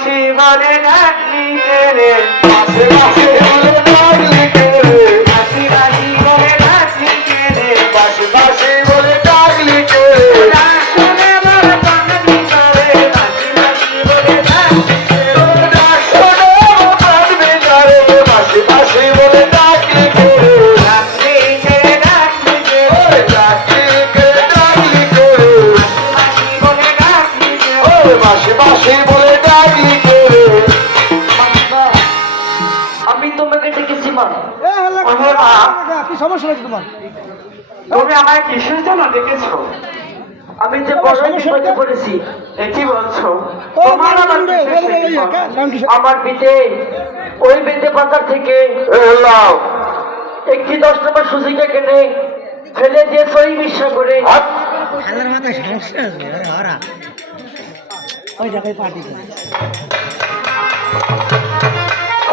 বাসি বলে ডাকলি কে রে বাসি বাসি বলে ডাকলি কে রে বাসি বাসি বলে ডাকলি কে রে বাসি বাসি বলে ডাকলি কে ডাক শুনে আমার প্রাণ ভিতরে বাসি বাসি বলে ডাকলি কে রে ডাক শুনে আমার প্রাণ ভিতরে বাসি বাসি বলে ডাকলি কে ডাকলি কে রে ডাকলি কে রে ওই ডাকলি কে ডাকলি কে বাসি বলে ডাকলি কে রে ওই বাসি বাসি বলে ডাকলি কে আমি তোমাকে ডেকেছি মা। ওহে মা কি সমস্যা হয়েছে তোমার? তুমি আমায় কিসের জন্য ডেকেছো আমি যে বড় বিপদে পড়েছি। এ কি বলছো ও তোমার আবার রে, কিসের রে, রে, সেই বিপদ? কান কিসে? আমার পিঠে ওই বেঁধে পাতার থেকে লাও একটি 10 নম্বর সুজিকে কেটে ফেলে দিয়ে সই বিশ্বাস করে খেলার মাথায় সমস্যা আছে ওরা ওই জায়গায় পার্টি করে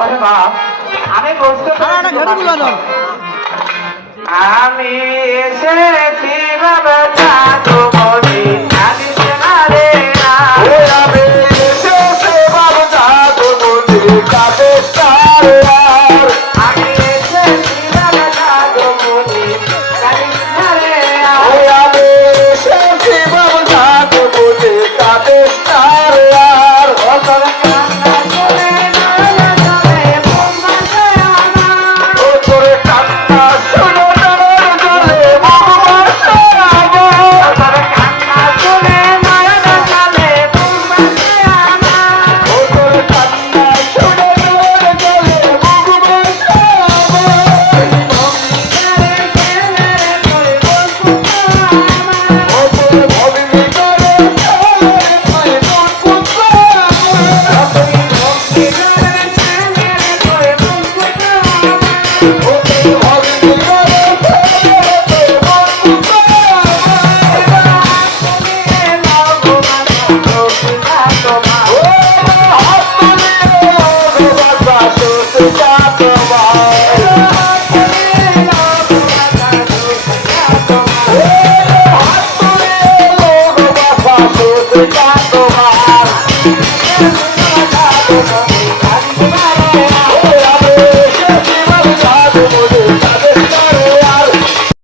ওরে মা আমি বুঝতে খালাটা পারছি ঘরে গুলো দাও। আমি এসেছি বাবা জাদু বলি আমি তোমারে না ওই আমি এসেছে বাবু জাদু বলি কাছে তার আর আমি এসেছি বাবা জাদু বলি আমি তোমারে না ওই আমি এসেছি বাবু জাদু বলি কাছে তার আর তোর কান্না শুনে নয়নে জলে বোম্বাসে আমার ও তোর কান্না শুনে নয়ন জলে ভালোবাসা আমার তোর কান্না শুনে নয়নে জলে বোম্বাসে আমার ও তোর কান্না শুনে নয়ন জলে ভালোবাসা আমার ও তোর ভবিনি করে তুই তোর পুত্র ও তোর ভবিনি করে তুই তোর পুত্র তোমার